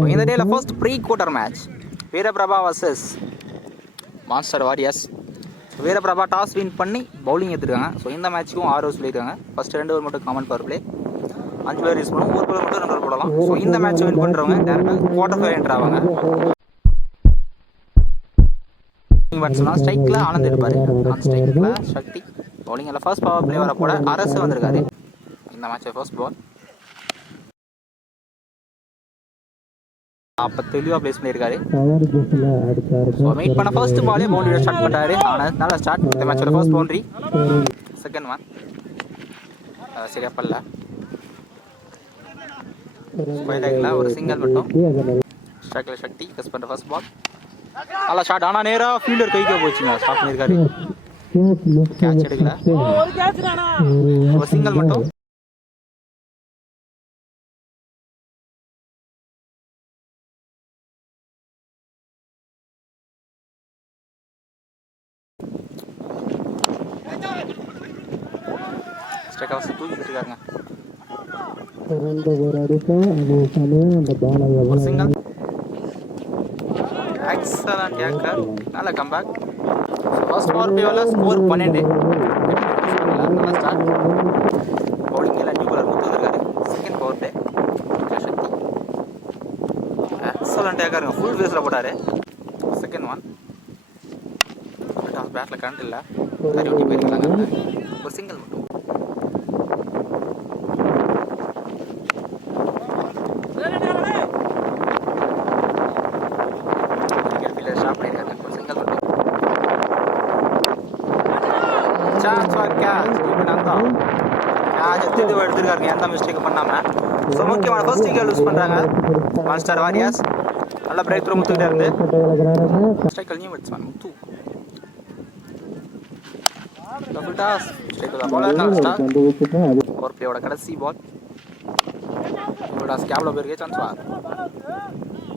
இந்த டேல first pre quarter match Veeraprabha versus monster warriors. Veeraprabha toss win பண்ணி பவுலிங் எடுத்துருக்காங்க. ஸோ இந்த மேட்ச்சுக்கும் 6 ஓவர் சொல்லியிருக்காங்க. ஃபர்ஸ்ட் 2 ஓவர் மட்டும் காமன் பவர் பிளே, 5 பேர் யூஸ் பண்ணுவோம், 1 பேர் மட்டும் 2 ஓவர் போடலாம். ஸோ இந்த மேட்ச் வின் பண்ணுறவங்க டேரெக்டாக குவார்ட்டர் ஃபைனல் என்ட்ரு ஆவாங்க. பேட்ஸ்மேன் ஸ்ட்ரைக்கில் ஆனந்த் இருப்பார், ஆன் ஸ்ட்ரைக்கில் சக்தி, பவுலிங்கில் ஃபர்ஸ்ட் பவர் பிளே வரப்போட அரசு வந்திருக்காரு. இந்த மேட்சை ஃபர்ஸ்ட் பால் அப்போ தெளிவாக பிளேஸ் பண்ணியிருக்காரு. ஸோ வெயிட் பண்ண ஃபர்ஸ்ட் பாலே பவுண்டரியோட ஸ்டார்ட் பண்ணுறாரு. ஆனால் நல்லா ஸ்டார்ட் இந்த மேட்சோட ஃபர்ஸ்ட் பவுண்டரி. செகண்ட் ஒன் சரியா பண்ணல, ஸ்கொயர் ஒரு சிங்கிள் மட்டும். ஸ்ட்ரைக்கில் சக்தி கஸ் பண்ணுற ஃபர்ஸ்ட் பால் நல்லா ஷாட், ஆனால் நேராக ஃபீல்டர் கைக்கே போச்சுங்க. ஸ்டாப் பண்ணியிருக்காரு, கேட்ச் எடுக்கல, ஒரு சிங்கிள் மட்டும். தூக்கிட்டு இருக்காங்க, ஒரு சிங்கிள். எக்ஸலன்ட் ஏக்கர், நல்ல கம்பேக். ஃபர்ஸ்ட் பவர் பிளேவில் ஸ்கோர் 12. நல்லா ஸ்டார்ட், பவுலிங்கில் நியூ பாலர் முத்து வந்திருக்காரு. Second power play Sakthi, excellent ஏக்கருங்க, ஃபுல் ஃபேஸில் போட்டார். செகண்ட் ஒன் பேட்டில் கரண்ட் இல்லை, தறி ஓட்டி போயிருக்கலாங்க. ஒரு சிங்கிள் மட்டும். எடுத்துருக்காருங்க எந்த மிஸ்டேக் பண்ணாம. ஸோ முக்கியமான ஃபர்ஸ்ட் விக்கெட் லூஸ் பண்ணுறாங்க மான்ஸ்டர் வாரியர்ஸ். நல்ல பிரேக் த்ரூ முத்துக்கிட்டே இருந்து ஸ்ட்ரைக்கர் நியூ பேட்ஸ்மேன் முத்து. டபுள் டாஸ் பவுலர் நல்ல ஸ்டார். ஓவர் பிளேயோட கடைசி பால் டபுள் டாஸ் கேப்ல போயிருக்கே சான்ஸ் வா.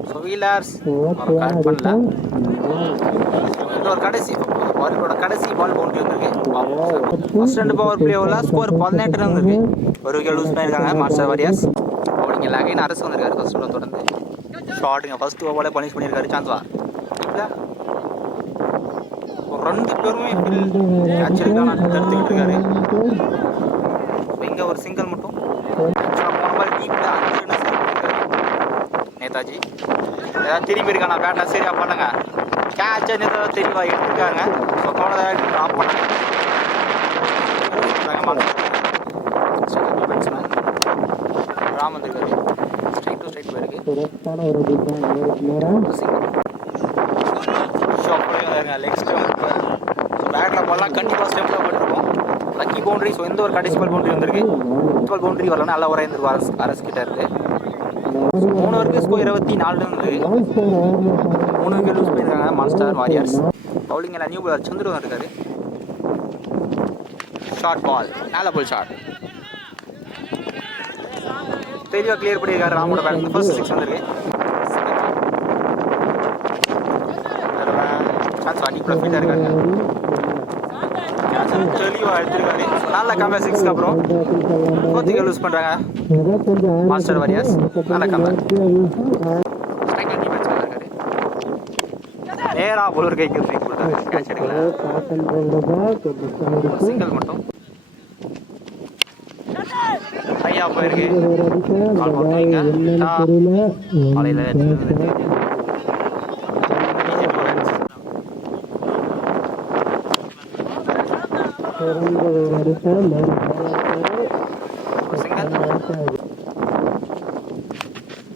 ஸோ வீலர்ஸ் கரெக்ட் பண்ணல. ஒரு கடைசி ஓவரோட கடைசி பால் பவுண்டரி வந்திருக்கு. ஃபர்ஸ்ட் 2 பவர் பிளேவில் ஸ்கோர் 18 இருந்திருக்கு. ஒரு விக்கெட் லூஸ் பண்ணியிருக்காங்க மான்ஸ்டர் வாரியர்ஸ். அப்படிங்க லகைன் அரசு வந்திருக்காரு ஃபர்ஸ்ட் ஓவர் தொடர்ந்து. ஷார்ட்டுங்க ஃபர்ஸ்ட் ஓவரோட பனிஷ் பண்ணியிருக்காரு சான்ஸ் வா. ஒரு 2 பேருமே கேட்ச் எடுக்கலாம் தடுத்துக்கிட்டு இருக்காரு. இங்கே ஒரு சிங்கிள் மட்டும். போன பால் டீப்பில் 5 ரன் சேவ் பண்ணியிருக்காரு நேதாஜி. ஏதாவது திரும்பி இருக்காண்ணா பேட்டில் சரியா பண்ணுங்க. கேட்சை நேதாஜி தெளிவாக எடுத்துருக்காங்க. ஸோ தோணதாக ட்ராப் பண்ணாங்க. ராம் வந்திருக்காரு, ஸ்ட்ரைட் டு ஸ்ட்ரைட் போயிருக்கு. லெக் ஸ்டம்ப் பேட்டில் பால்லாம் கண்டிப்பாக ஸ்டெம்பில் போட்டுருக்கோம். Lucky boundary. ஸோ இந்த ஒரு கடைசி பால் பவுண்டரி வந்திருக்கு. பால் பவுண்டரி வரலன்னா நல்ல ஒரு இருந்திருக்கும் அரசு கிட்ட இருக்கு. 3 ஓவருக்கு ஸ்கோர் 24 இருந்து 3 விக்கெட் லூஸ் பண்ணியிருக்காங்க மான்ஸ்டர் வாரியர்ஸ். பவுலிங் எல்லாம் நியூ பாலர் சந்திரு வந்திருக்காரு. ஷார்ட் பால், நல்ல பால் ஷாட், தெளிவாக கிளியர் பண்ணியிருக்காரு ராமோட பேட். ஃபர்ஸ்ட் 6 வந்திருக்கு. சான்ஸ் அடிப்பட ஃபீல்டாக இருக்காங்க, தெளிவாக எடுத்துருக்காரு. நல்ல கம்பேக் 6க்கு அப்புறம் 4th விக்கெட் லூஸ் பண்ணுறாங்க மான்ஸ்டர் வாரியர்ஸ். நல்ல கம்பேக். ஸ்ட்ரைக்கர் டீம் பேட்ஸ்மேன் இருக்காரு, நேராக பவுலர் கைக்கு ஸ்ட்ரைக் கொடுத்தாரு. கேட்ச் எடுக்கல, சிங்கிள் மட்டும். ஐயா போயிருக்கு கால் போட்டுருங்க. காலையில்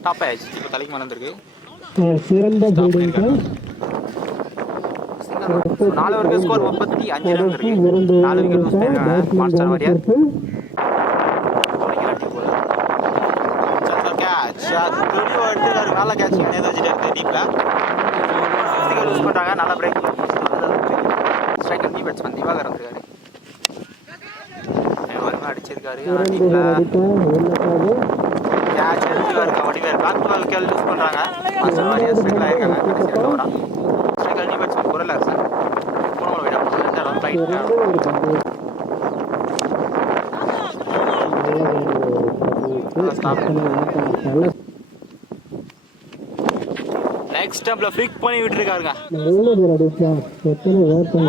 டாப் ஆயிடுச்சு. இப்போ தலைக்கு மேலே வந்துருக்கு. 4 ஓவருக்கு ஸ்கோர் 35 ரன் இருக்கு. 4 விக்கெட் லூஸ் பண்ணிருக்காங்க மான்ஸ்டர் வாரியர். நல்ல கேட்ச் நேதாஜி எடுத்து டீப்ல லூஸ் பண்ணுறாங்க. நல்ல பிரேக். ஸ்ட்ரைக்கர் டீ பேட்ஸ்மேன் திவாகர் வந்திருக்காரு, அடிச்சிருக்காரு. கேட்ச் எடுத்துக்காரு. Vadivel back to back wicket loose பண்ணுறாங்க மான்ஸ்டர் வாரியர்ஸ். ஸ்ட்ரைக்கில் ஆயிருக்காங்க. ஸ்ட்ரைக்கர் டீ பேட்ஸ்மேன் குரல் சார் மூணு விட ஸ்டாப் லெக் ஸ்டம்ப்ல ஃபிக் பண்ணி விட்டுருக்காருங்க.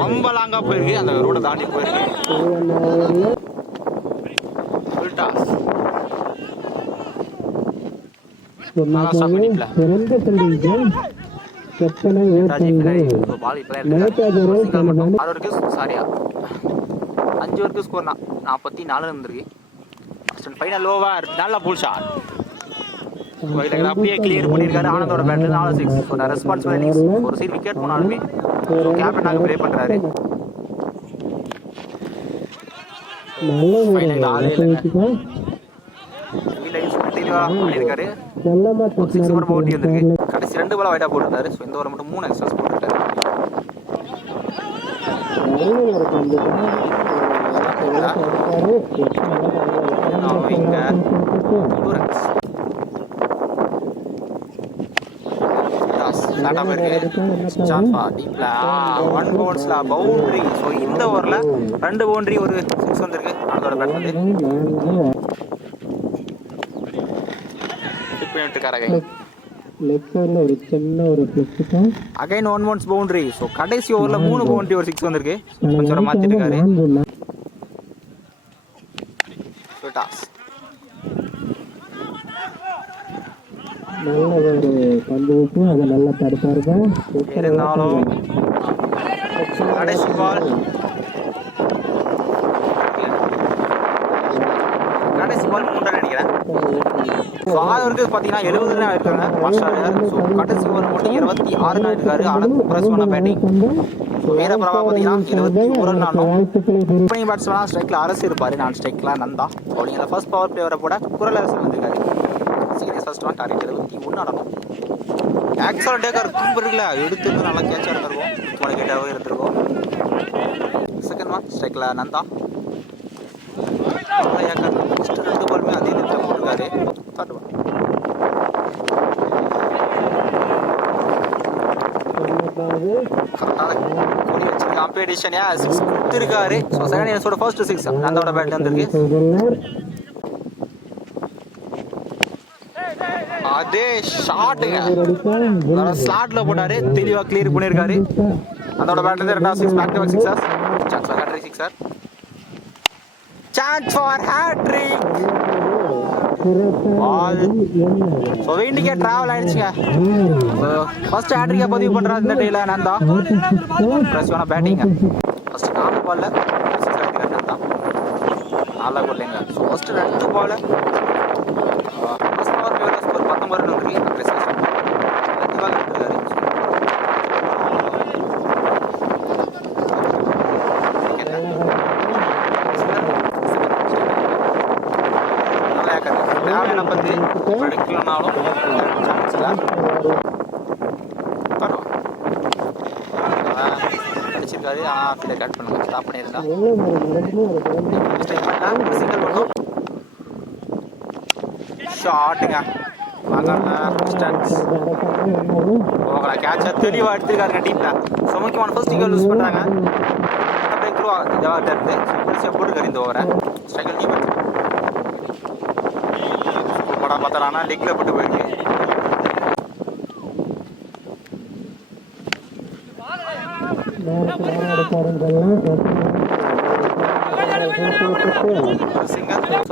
ரொம்ப லாங்கா போயிருக்கு, அந்த ரோட தாண்டி போயிருக்கு. Full toss. நல்லா ஸ்டாப் பண்ணிட்டல. பால் இப்ப எடுத்துட்டாரு. 6 வரைக்கும் சாரியா 5 வரைக்கும் ஸ்கோர் 44 இருந்திருக்கு. Final over. நல்ல புல் ஷாட். அப்படியே கிளியர் பண்ணியிருக்காரு ஆனந்தோட பேட்ல. 4 6. Responsible innings. ஒரு சைடு விக்கெட் போனாலுமே கேப்டனாக ப்ளே பண்றாரு. ஃபைனல் ஆளே இல்லைங்க. பண்ணியிருக்காரு. 6 ஓவர் பவுண்டரி வந்திருக்கு. கடைசி 2 பால் வைடா போட்டிருந்தாரு. ஸோ இந்த ஓவர் மட்டும் 3 எக்ஸ்ட்ராஸ் போட்டிருக்காரு. பவுண்டரி. ஸோ இந்த ஓவரில் 2 பவுண்டரி ஒரு 6 வந்திருக்கு. அதோட பேட் வந்து அகைன் 1 ஒன்ஸ் பவுண்டரி. ஸோ கடைசி ஓவர்ல 3 பவுண்டரி ஒரு 6 வந்திருக்கு. கொஞ்சம் மாத்திட்டு இருக்காரு. இருந்தாலும் கடைசி பால் நினைக்கிறேன். பார்த்தீங்கன்னா 70 ரன் ஆயிருக்காங்க. கடைசி ஓவர் மட்டும் 26 ரன் ஆயிருக்காரு. அனந்த் பிரஸ்வான பேட்டிங். வேற பிரபா பார்த்தீங்கன்னா 71 ரன் ஆனோம். ஓப்பனிங் பேட்ஸ்மேனா ஸ்ட்ரைக்ல அரசு இருப்பாரு. நான் ஸ்ட்ரைக்ல நந்தா. பவுலிங்ல ஃபர்ஸ்ட் பவர் பிளேயரை போட குரல் அரசு வந்திருக்காரு. சீரியஸ் ஃபர்ஸ்ட் ஒன் டார்கெட் 71 ஆனோம். ஆக்சல் டேக்கர் கும்பு இருக்குல்ல, எடுத்து நல்லா கேட்சா இருந்திருக்கும். துணை கேட்டாவே இருந்திருக்கும். செகண்ட் ஒன் ஸ்ட்ரைக்ல நந்தா. ஃபர்ஸ்ட் 2 பாலுமே அதே நேரத்தில் போட்டிருக்காரு. தேர்ட் ஒன் காம்படிஷன் 6 கொடுத்துருக்காரு. ஸோ செகண்ட் இன்னிங்ஸோட ஃபர்ஸ்ட் 6 நந்தாவோட பேட் வந்திருக்கு. அதே ஷாட்டுங்க ஸ்லாட்ல போட்டாரு. தெளிவா கிளியர் பண்ணியிருக்காரு. அதோட பேட்ல இருந்து 2 6 back to back 6 chance for hattrick 6 chance for hattrick. Ball so வெயிண்டிக்கே டிராவல் ஆயிடுச்சுங்க. ஃபர்ஸ்ட் ஹேட்ரிக்கை பதிவு பண்றாரு இந்த டேல நந்தா. பிரஸ்வான பேட்டிங். ஃபர்ஸ்ட் 4 பால்ல 6 அடிக்கிறார் நந்தா. நல்லா போடலைங்க. So first 2 ball first power player score 19 run இருக்கு. பிரஸ்வான திவாகர் இருக்காரு. படிக்கலனாலும் சான்ஸ் இல்லை. அடிச்சிருக்காரு. ஆனால் ஃபீல்டை கட் பண்ணுங்க. ஸ்டாப் பண்ணியிருந்தா சிங்கிள் பண்ணும். ஷாட்டுங்க போகல. கேட்சை தெளிவாக எடுத்துருக்காருங்க டீமில். ஸோ முக்கியமான ஃபர்ஸ்ட் விக்கெட் லூஸ் பண்ணுறாங்க. அப்படியே குரூவா ஜவாத் எடுத்து புதுசாக போட்டுருக்காரு இந்த ஓவரை. ஸ்ட்ரைக்கில் டீம் படம் பார்த்தானா லெக்ல போட்டு போயிருக்கு.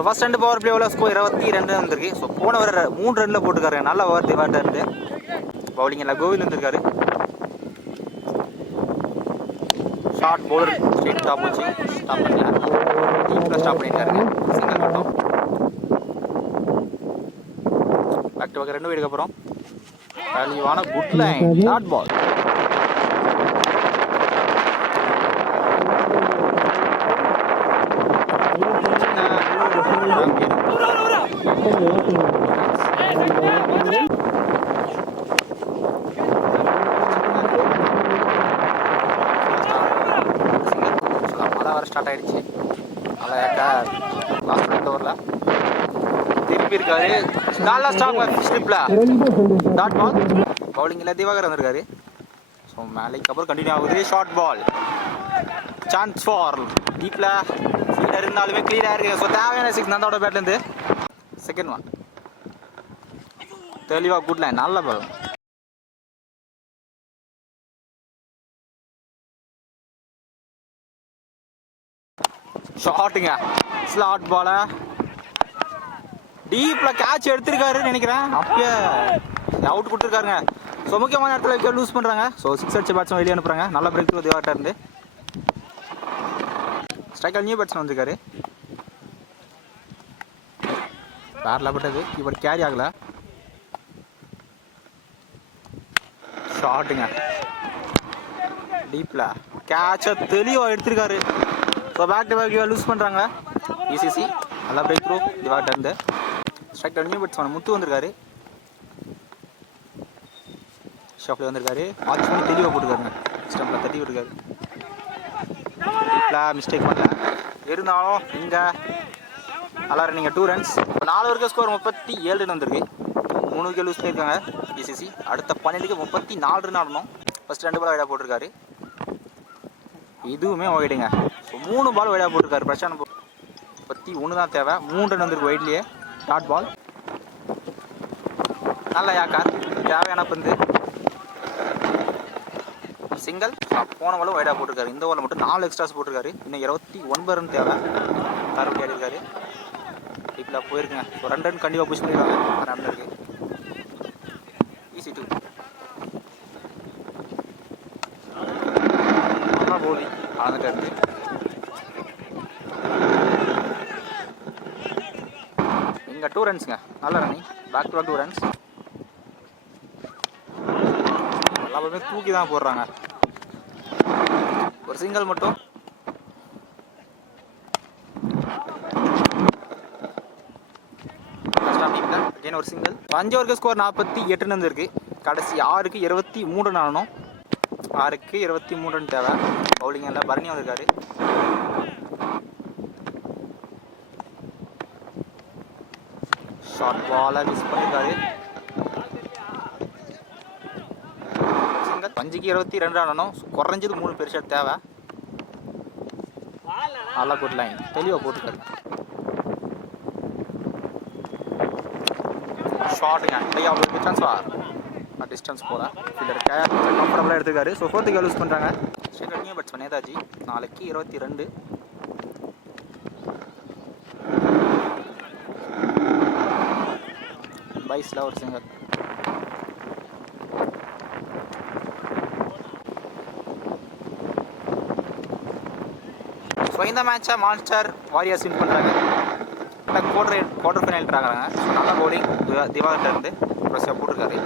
ஃபர்ஸ்ட் 2 பவர் பிளேவில் ஸ்கோர் 22 வந்திருக்கு. ஸோ போன வர 3 ரன்ல போட்டுருக்காரு. நல்ல ஓவர் திவாட்ட இருந்து பவுலிங் எல்லாம் கோவில் வந்திருக்காரு. ஷார்ட் பவுலர் ஸ்ட்ரெயிட் டாப் வச்சு ஸ்டாப் பண்ணல. டீப்ல ஸ்டாப் பண்ணிட்டாருங்க. சிங்கிள் மட்டும் பேக் டு பேக் 2 வீடுக்கு அப்புறம் வேல்யூவான குட் லைன் டாட் பால். மழை வர ஸ்டார்ட் ஆயிடுச்சு. மழை லாஸ்ட் 2 ஓவரில் திருப்பி இருக்காரு. நல்லா ஸ்டாப் ஸ்லிப்ல டாட் பால். பவுலிங்ல திவாகர் வந்திருக்காரு. ஸோ மேலைக்கு அப்புறம் கண்டினியூ ஆகுது. ஷார்ட் பால் சான்ஸ் ஃபார் டீப்ல ஃபீல்டர் இருந்தாலுமே கிளியரா இருக்கு. ஸோ தேவையான 6 நந்தாவோட பேட்ல இருந்து செகண்ட் ஒன் தெளிவா குட் லைன் நல்ல பால். ஷாட்டுங்க, ஸ்லாட் பால டீப்ல கேட்ச் எடுத்திருக்காருன்னு நினைக்கிறேன். அப்பயே அவுட் கொடுத்துருக்காருங்க. ஸோ முக்கியமான இடத்துல விக்கெட் லூஸ் பண்ணுறாங்க. ஸோ 6 அடிச்ச பேட்ஸ்மேன் வெளியே அனுப்புறாங்க. நல்ல பிரேக் த்ரூ திவாகர்ட்ட இருந்து. ஸ்ட்ரைக்கர் நியூ பேட்ஸ்மேன் வந்திருக்காரு. பேரில் பட்டது கீப்பர் கேரி ஆகல. ஷாட்டுங்க, டீப்ல கேட்சை தெளிவாக எடுத்திருக்காரு. So back to back lose பண்ணுறாங்க இசிசி. நல்லா பிரேக் த்ரூ திவாகர்ட்ட இருந்து. ஸ்ட்ரைக்கர் நியூ பேட்ஸ்மேன் முத்து வந்திருக்காரு. ஷாப்ல வந்திருக்காரு. வாட்ச் பண்ணி தெளிவாக போட்டுருக்காருங்க. ஸ்டம்பில் தட்டி விட்டுருக்காரு. மிஸ்டேக் பண்ணல இருந்தாலும் இங்கே நல்லா நீங்கள் 2 ரன்ஸ். இப்போ 4 வரைக்கும் ஸ்கோர் 37 ரன் வந்திருக்கு. 3 விக்கெட் லூஸ் பண்ணியிருக்காங்க பிசிசி. அடுத்த 12க்கு 34 ரன் ஆடணும். ஃபஸ்ட் 2 பால் வைடாக போட்டிருக்காரு. இதுவுமே வைடுங்க. ஸோ 3 பால் வைடாக போட்டிருக்காரு. பிரசாந்த் 31 தான் தேவை. 3 ரன் வந்திருக்கு வைட்லேயே. டாட் பால் நல்ல யாக்கார் தேவையான பந்து. சிங்கிள். போன பாலும் வைடாக போட்டிருக்காரு. இந்த ஓவரில் மட்டும் 4 எக்ஸ்ட்ராஸ் போட்டிருக்காரு. இன்னும் 29 ரன் தேவை. தரவு ஆடிருக்காரு. இப்படிலாம் போயிருக்குங்க. ஒரு 2 ரன் கண்டிப்பாக புஷ் பண்ணிடுவாங்க. ரன் இருக்கு. ஈஸி 2 போலி ஆனதுட்டு இருந்து இங்கே 2 ரன்ஸுங்க. நல்ல ரன்னிங். Back to 2 runs. எல்லாமே தூக்கி தான் போடுறாங்க. ஒரு சிங்கிள் மட்டும். ஒரு சிங்கிள். 5 ஓவருக்கு ஸ்கோர் 48 ரன் இருக்கு. கடைசி 6க்கு 23 ரன் ஆடணும். 6க்கு 23 ரன் தேவை. பவுலிங் எல்லாம் பரணி வந்திருக்காரு. ஷார்ட் பாலை மிஸ் பண்ணியிருக்காரு. சிங்கிள். 5க்கு 22 ஆடணும். குறைஞ்சது 3 பெருசாக தேவை. நல்லா குட் லைன் தெளிவாக போட்டுருக்காரு. ஷாட்டுங்க. அவருக்கு ட்ரான்ஸ்ஃபார் டிஸ்டன்ஸ் போல ஃபீல்டர் கம்ஃபர்டபுளாக எடுத்துக்காரு. ஸோ 4th விக்கெட் லூஸ் பண்ணுறாங்க. Striker new batsman Netaji. 4க்கு 22. பைஸில் ஒரு சிங்கர். ஸோ இந்த மேட்சை மான்ஸ்டர் வாரியர்ஸ் வின் பண்ணுறாங்க. குவார்டர் ஃபைனல் இருக்காங்க. ஸோ நல்ல பவுலிங் திவாகர்ட்ட இருந்து ப்ரெஸ்ஸாக போட்டிருக்காரு.